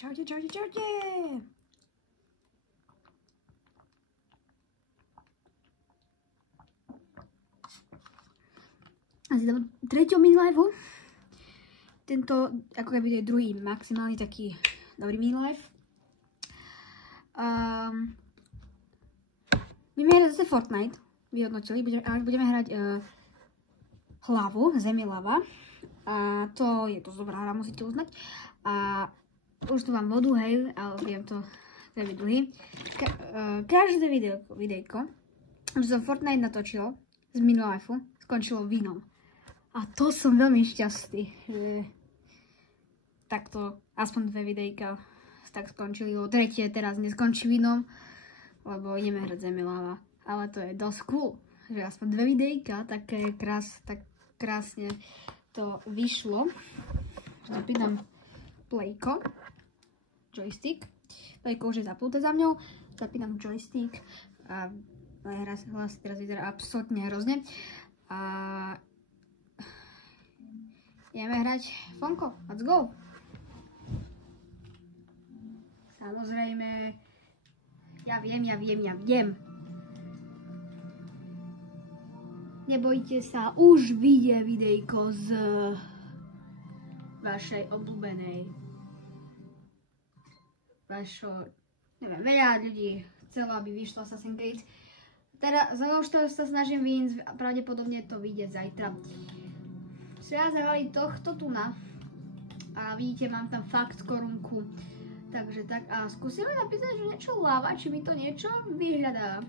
Čaute, čaute, čaute! Asi do 3. mini-liveu. Tento, ako keby je druhý, maximálne taký dobrý mini-live. Budeme hrať zase Fortnite. Vyhodnotili, budeme hrať hlavu, Zem je lava. A to je dosť dobrá hra, musíte uznať. A už tu mám vodu, hej, ale viem to veľmi dlhý. Každé videjko, už som Fortnite natočil z mini-liveu, skončilo vínom. A to som veľmi šťastný, že takto aspoň 2 videjka tak skončili. O tretie teraz neskončí vínom, lebo ideme hrať Zem je lava. Ale to je dosť cool, že aspoň 2 videjka, tak krásne to vyšlo. Zapínam playko, joystick. Playko už je zapnuté za mňou. Zapínam joystick a hlas teraz vyzerá absolútne hrozne. A ideme hrať Fonko. Let's go! Samozrejme, ja viem. Nebojte sa, už vyjde videjko z vašej obľúbenej. Neviem, veľa ľudí chcelo, aby vyšlo Assassin's Creed. Teda, už to sa snažím vyjsť, pravdepodobne to vyjde zajtra. Sviazali tohto tuna a vidíte, mám tam fakt korunku. Takže tak, a skúsime napísať, že niečo lava, či mi to niečo vyhľadá.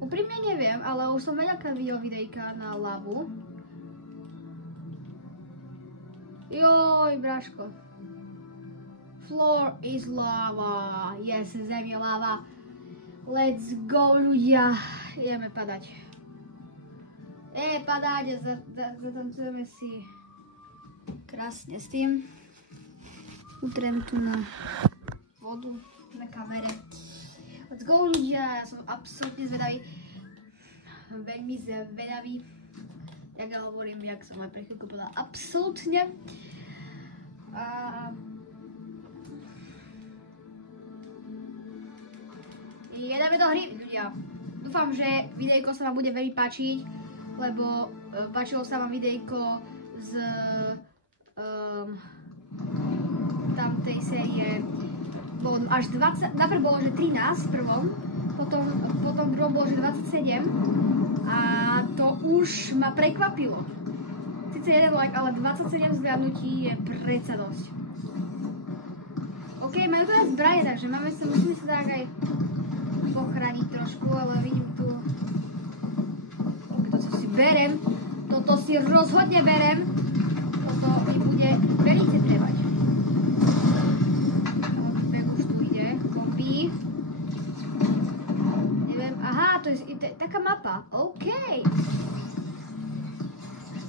Úprimne neviem, ale už som veľakrát videl videjka na lavu. Joj, bráško. Floor is lava. Yes, Zem je lava. Let's go, ľudia. Ideme padať. Padať, zatancujeme si krásne s tým. Utrem tu na vodu na kamere. Let's go, ľudia, ja som absolútne zvedavý. Veľmi zvedavý. Jak ja hovorím, jak som aj pre chvíľku povedala, absolútne. Jedeme do hry, ľudia. Dúfam, že videjko sa vám bude veľmi páčiť, lebo páčilo sa vám videjko z tamtej série. Bolo až 20, najprv bolo, že 13 v prvom, potom v druhom bolo, že 27 a to už ma prekvapilo. Sice jeden like, ale 27 zhľadnutí je predsa dosť. OK, majú to aj zbraje, takže musíme sa tak aj pochrániť trošku, ale vidím tu... Toto si berem, toto si rozhodne berem, toto mi bude veľmi trebať. Neviem, aha, to je taká mapa, OK.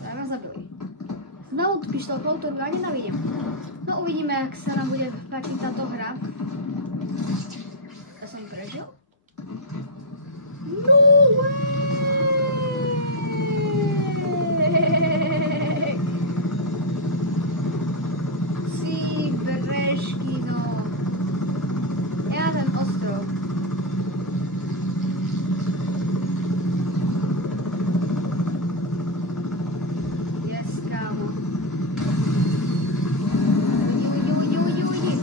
Tak nás zabili. Znovu pištolkou, to ja nenávidím. No uvidíme, ak sa nám bude páčiť táto hra. Ja som ju prežil. No way! Si brešky, no. Ja ten ostrov. Yes, kámo. Udi.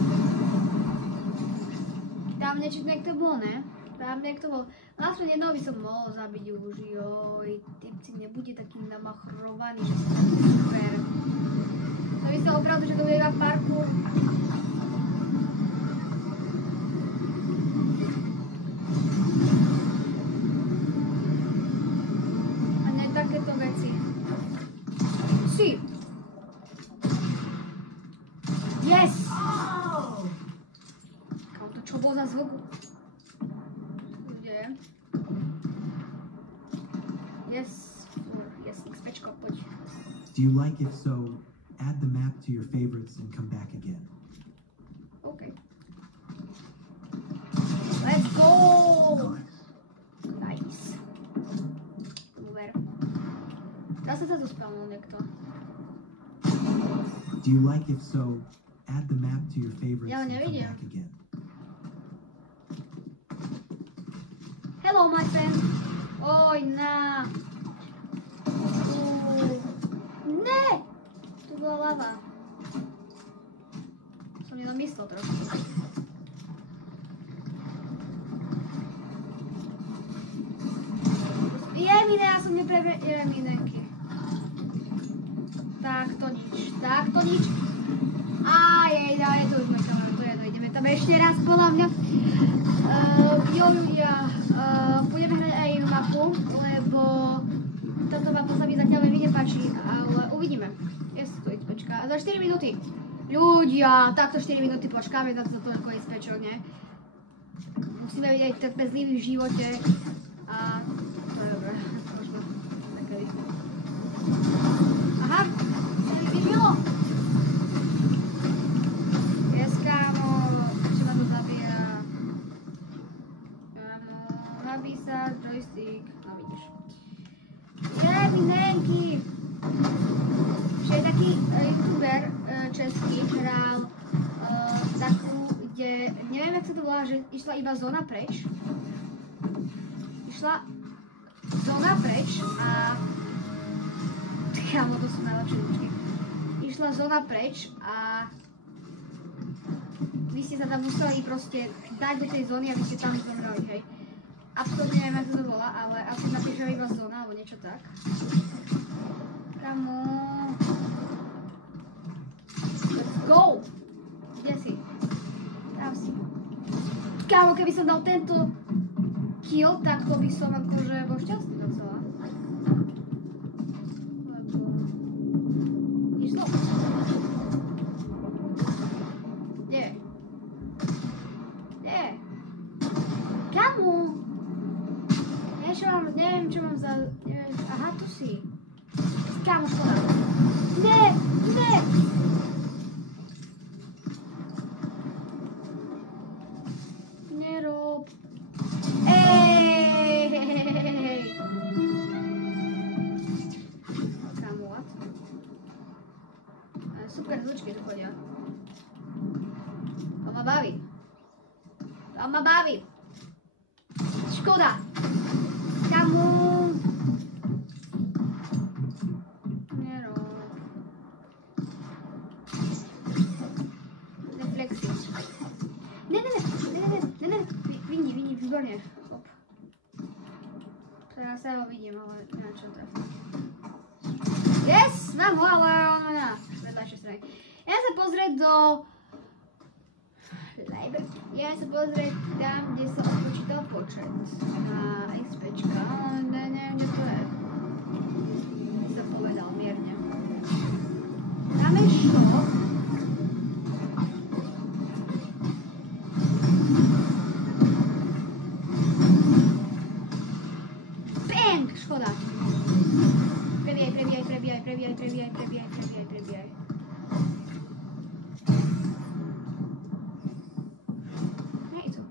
Tam niečo, jak to bolo, ne? Tam jak to bolo. Aspoň jednou by som mohol zabiť už, joj. Typci nebude taký namachrovaný, že som super. To myslel opravdu, že to bude iba parkour. Takéto veci. Si! Yes! To čo bolo za zvuk? Kde je? Yes, XPčko, poď. Do you like it so? Add the map to your favorites and come back again. OK. Let's go! Nice. Uber. Teraz sa to spavnul niekto. Do you like? If so, add the map to your favorites Ja ho and come nevidím. back again. Hello, my friend. Oj, na. Ne! Tu bola lava. Som jenom myslel trošku. Jemine, ja som Jeminenky. Takto nič. Aj, to už môj kamarát, to jedno, ideme tam ešte raz, podľa mňa. Budeme hrať aj mapu, lebo táto mapu sa mi zatiaľ veľmi nepáči, ale uvidíme. Je to XPčka. Za 4 minúty. Ľudia, takto 4 minúty počkáme za to ako XPčo, nie? Musíme vidieť trpezlivý v živote. A to je dobré. Možno také rýchlo. Aha, to mi vybilo. Yes, kámo, čo ma to zabíja. Nabí sa, joystick, no vidíš. Jeminenky! Že je taký youtuber český, hral takú, kde, neviem jak sa to volá, že išla iba zóna preč. Kámo, to sú najlepšie ručky. Išla zóna preč a vy ste sa tam museli proste dať do tej zóny a vy ste tam zomreli, hej. Absolutne neviem, ako to volá, ale asi napíšem iba zóna, alebo niečo tak. Kamo. Let's go! Kde si? Tam si. Kámo, keby som dal tento kill, tak to by som akože bol šťastný docela. Lebo... Išlo? Nie. Kamo? Neviem, čo mám za... Aha, tu si. Kámo, škoda. Ne! Nerob. Kámo, what? Super zvučky tu chodia. To ma baví. Škoda. Kámo. Vini, výborne. Hop. Teraz ja ho vidím, ale neviem čo to je. Yes, mám ho, ale ono na vedľajšej strane. Ja sa pozrieť do... Ja sa pozrieť tam, kde sa odpočítal počet. Na XPčka, ale neviem, kde to je. Som povedal mierne. Dáme šlo. Škoda. Prebijaj. Nie to.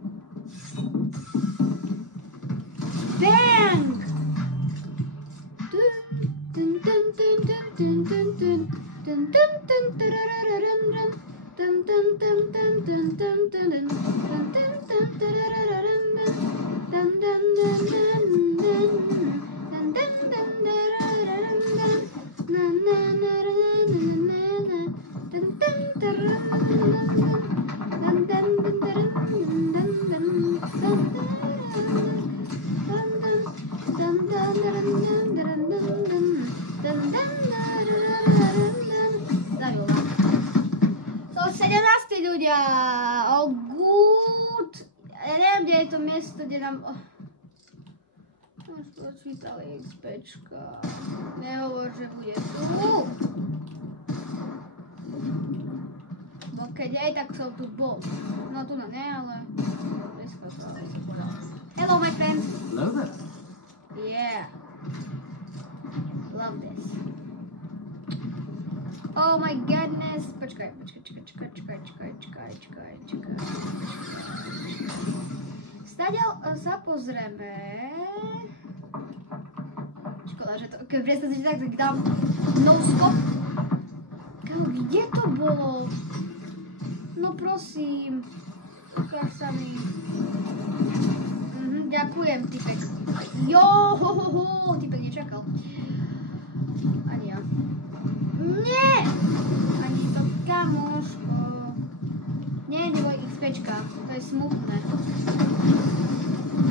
Bang! Kde nám... Počítali XPčka. Nehovor, že bude tu. No keď aj tak som tu bol. No tu ne, ale... Hello my friend. Hello there. Yeah. Love this. Oh my goodness. Počkaj. Stadiaľ sa pozrieme. Škoda, že to... Keď predstavte, že tak dám no stop. Kámo, kde to bolo? No prosím. Ukáž sa mi. Ďakujem, typek. Typek nečakal. Ani ja. Nie! Ani to, kamoško. Nie, neboj XPčka. To je smutné.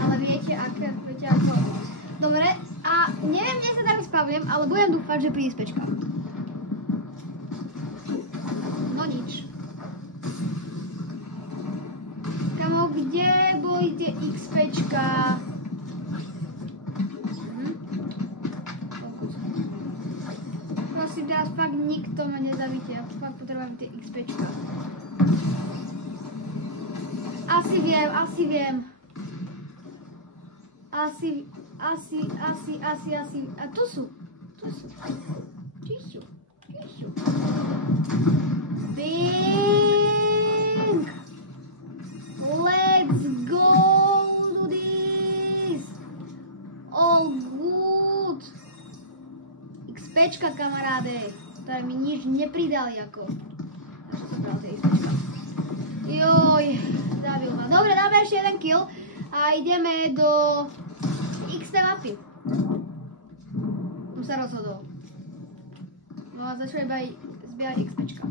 Ale viete ako. Dobre, a neviem, kde sa tam spavujem, ale budem dúfať, že príde XPčka. No nič. Kamo, kde boli tie XPčka? Prosím, teraz fakt nikto ma nezavíte. Ja fakt potrebujem tie XPčka. Asi viem. A tu sú. Či sú. Bing! Let's go do this! All good! XPčka, kamaráde. Ktoré mi nič nepridali ako. Až som bral tie XPčka. Joj, zabil ma. Dobre, dáme ešte jeden kill a ideme do XP mapy. Som sa rozhodol. No a začal iba zbierať XPčka.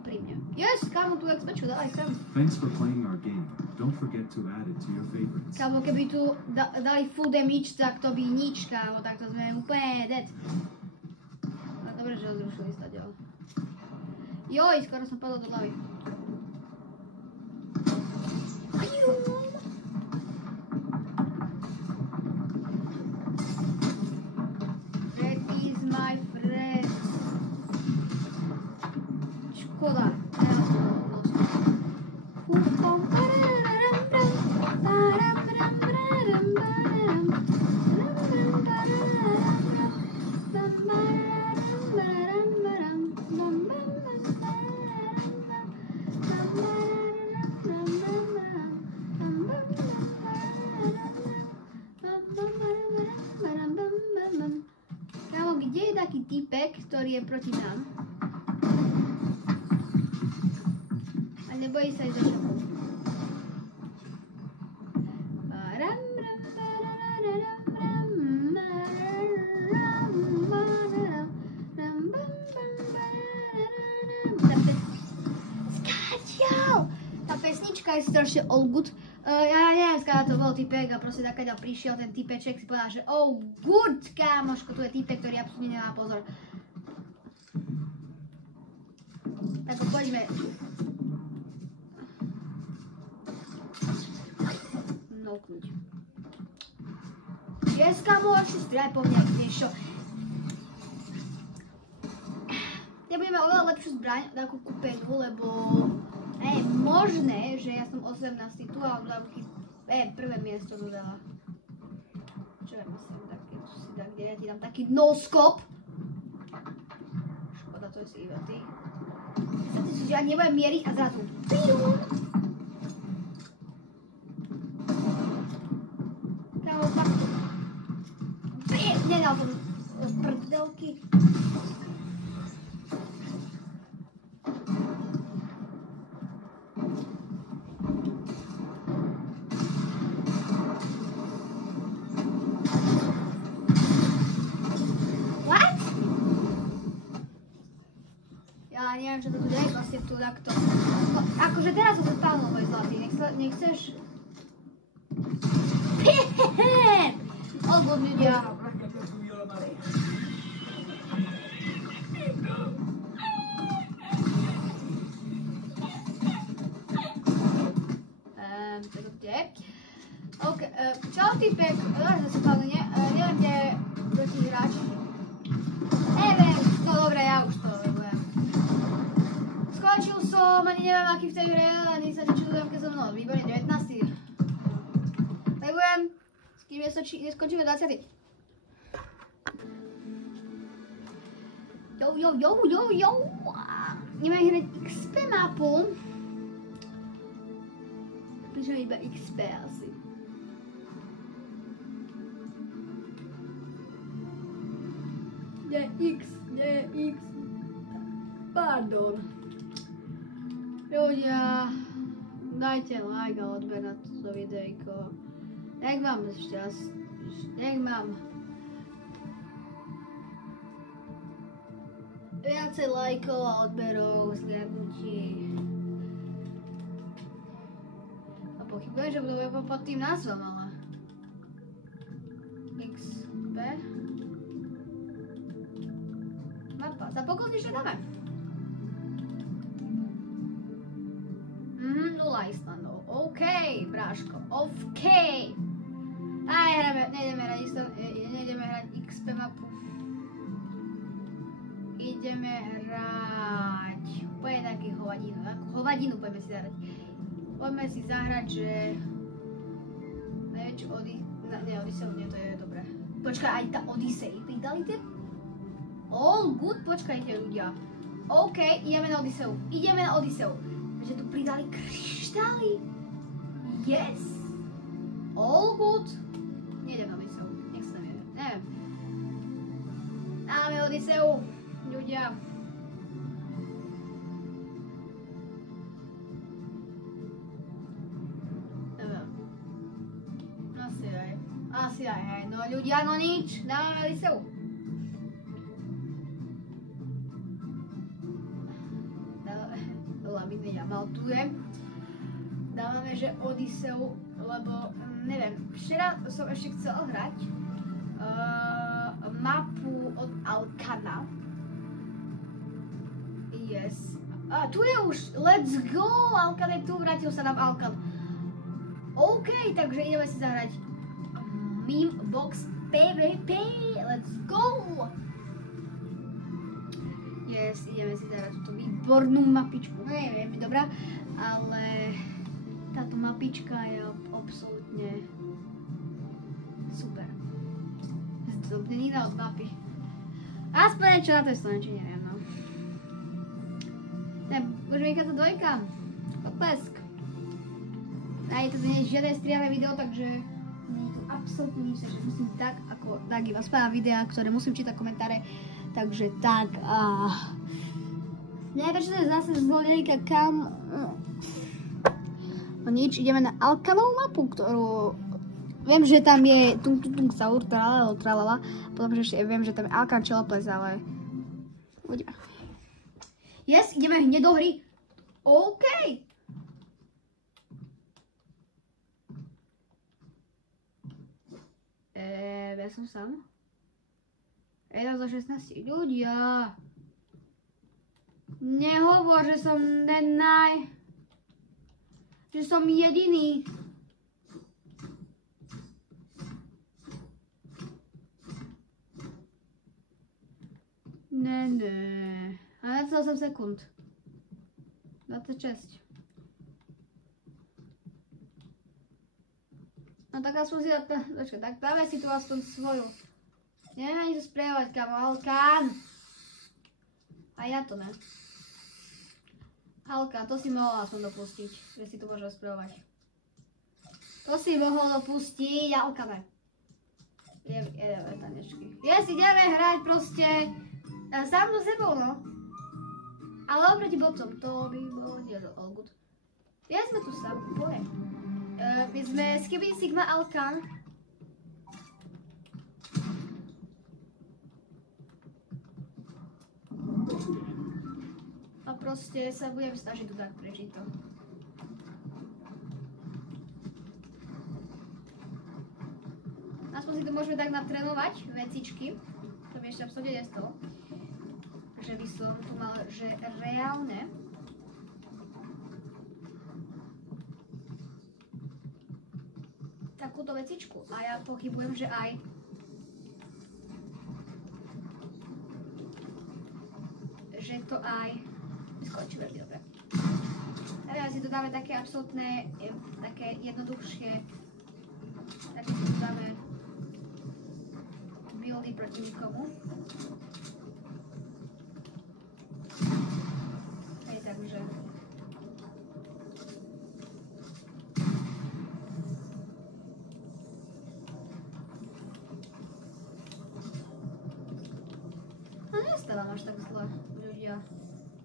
Pri mne. Yes, kámo, tu XPčku, daj sem. Thanks for playing our game. Don't forget to add it to your favorites. Kámo, keby tu dali full damage, tak to by nič, kámo, tak to sme úplne dead. No dobre, že ho zrušili stadiaľ. Joj, skoro som padol do hlavy. That is my friend. Škoda. Kámo, kde je taký typek, ktorý je proti nám? A nebojí sa ísť do šopu. Tá pesnička je strašne all good. Ja neviem, skáda to bol typek a proste takiaľ prišiel ten typeček, si povedal, že oh good, kámoško, tu je typek, ktorý absolútne nemá pozor. Tak poďme. No kľúč. Yes, kámo, ešte strieľaj po mne, vieš čo. Nebudeme oveľa lepšiu zbraň takú kúpenú, lebo je možné, že ja som 18. tu a odľavky prvé miesto dodala. Čo ja myslím, také, tu si dá, kde ja ti dám taký no-scope. Škoda, to je si iba ty. Chcete si, že ja nebudem mieriť a zrazu. Kámo, fakt. Nedal som prdelky. Ja neviem, čo to tu deje, vlastne tu takto. No, akože teraz som sa spálil, môj zlatý, nechceš? Odbud ľudia. Čo to deje? OK, čau typek, sa spálil, neviem, kde je protihráč. Neviem, no dobre, ja už to vebujem. Skončil som, ani neviem aký v tej hre, ani sa nečudujem, keď som mnou. Výborne, 19. Vebujem, s kým neskončíme 20. Jo. Ideme hrať XP mapu. Píšeme iba XP asi. Kde je X? Pardon. Ľudia, dajte like a odber na toto videjko. Nech mám nech mám viacej lajkov a odberov, zliadnutí. A pochybujem, že budú pod tým názvom, ale XP mapa. Za pokos nič nedáme. 0 Islandov. OK, bráško. OK. Aj, nejdeme hrať XP mapu. Ideme hrať úplne taký hovadinu. Hovadinu poďme si zahrať. Poďme si zahrať, že neviem, čo Odyssey, nie, to je dobré. Počkaj, aj tá Odyssey pridali tie? All good, počkajte ľudia. OK, ideme na Odysseu. Že tu pridali kryštály. Yes. All good. Nejdem na Odysseu, nech sa tam jede, neviem. Máme Odysseu, ľudia. Neviem. Asi aj, no ľudia, no nič, dávame Odysseu. Ja maltujem. Dávame, že Odysseu, lebo neviem, včera som ešte chcel hrať mapu od Alkana. Yes. A tu je už, let's go, Alkan je tu, vrátil sa nám Alkan. OK, takže ideme si zahrať Meme Box PvP, let's go! Yes, ideme si zahrať túto výbornú mapičku. Nie je veľmi dobrá, ale táto mapička je absolútne super. Zdobnenina od mapy. Aspoň niečo na to je slovenčine, neviem, no. Môžeme ísť to dvojka. Potlesk. A je to nie je žiadne strihané video, takže nie je to absolútne nič, takže musím tak, ako tak iba spávam videá, ktoré musím čítať komentáre. Takže tak, neviem, prečo to je zase zvolieľka kam. No nič, ideme na Alkanovú mapu, ktorú viem, že tam je tung saur, tralala, potom že ešte viem, že tam je Alkan Čeloples, ale uvidíme. Yes, ideme hneď do hry. OK. Ja som sám. 1 zo 16 ľudia. Nehovor, že som že som jediný. Ne. A 28 sekúnd. 26. No tak aspoň si tak dáme si tu aspoň svoju. Neviem ani to spravovať, kamo, Alkan. A ja to ne. Alkan, to si mohol aspoň dopustiť, že si tu môžem spravovať. To si mohol dopustiť, Alkane. Ideme tanečky. Ideme hrať proste sám so sebou, no. Ale oproti bocom, to by bolo tiež all good. Ja sme tu sám, poviem. My sme Skibidi Sigma Alkan. A proste sa budem snažiť tu tak prežiť to. Aspoň si to môžeme tak natrénovať, vecičky. To mi ešte absolútne nestalo. Že by som tu mal, že reálne. Takúto vecičku. A ja pochybujem, že aj to aj skočí veľmi dobre. Teraz si to dáme také absolútne, také jednoduchšie, takže si to dáme buildy proti nikomu. Hej, takže no nestávam až tak zle, ľudia.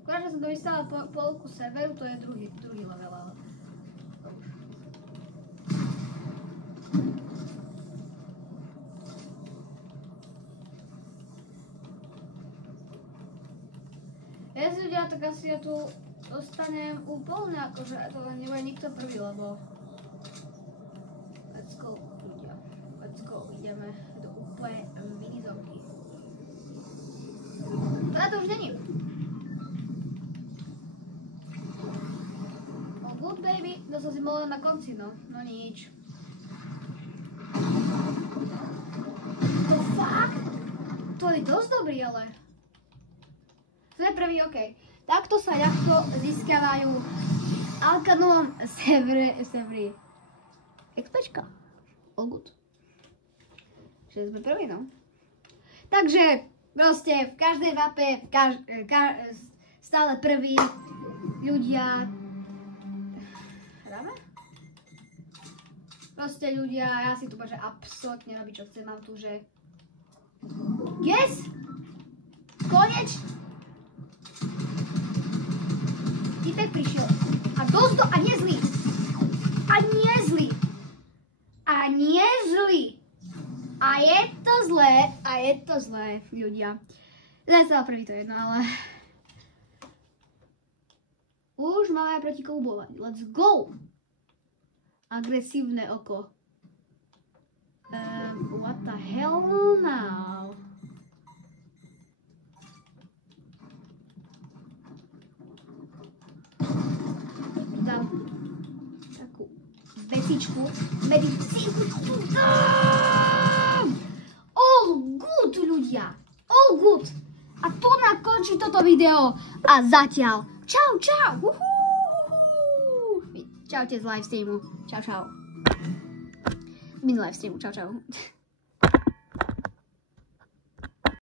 Akurát, že som dostala polku severu, to je druhý level, ale... Ja si ľudia, tak asi ja tu dostanem úplne, akože to nebude nikto prvý, lebo... Let's go, ľudia. Let's go, ideme do úplne minizónky. Teda to už není. Oh good baby, to som si mohla na konci, no. No nič. To fakt? To je dosť dobrý, ale... To je prvý, OK. Takto sa ľahko získavajú Alkanom Severi. XPčka. All good. Čiže sme prvý, no. Takže, proste v každej mape, stále prvý ľudia... Hráme? Proste ľudia, ja si tu že absolútne robiť, čo chcem. Mám tu, že... Yes! Koneč! Typek prišiel. A nie zlý. A nie zlý. A nie zlý. A je to zlé, ľudia. Zajcela prvý to jedno, ale... Už máme proti komu bojovať. Let's go! Agresívne oko. What the hell now? Dám takú medicínku tu dám! All good, ľudia! All good! A tu nakončí toto video. A zatiaľ. Čau, čau! Čaute z livestreamu. Čau, čau. Z mini livestreamu. Čau, čau.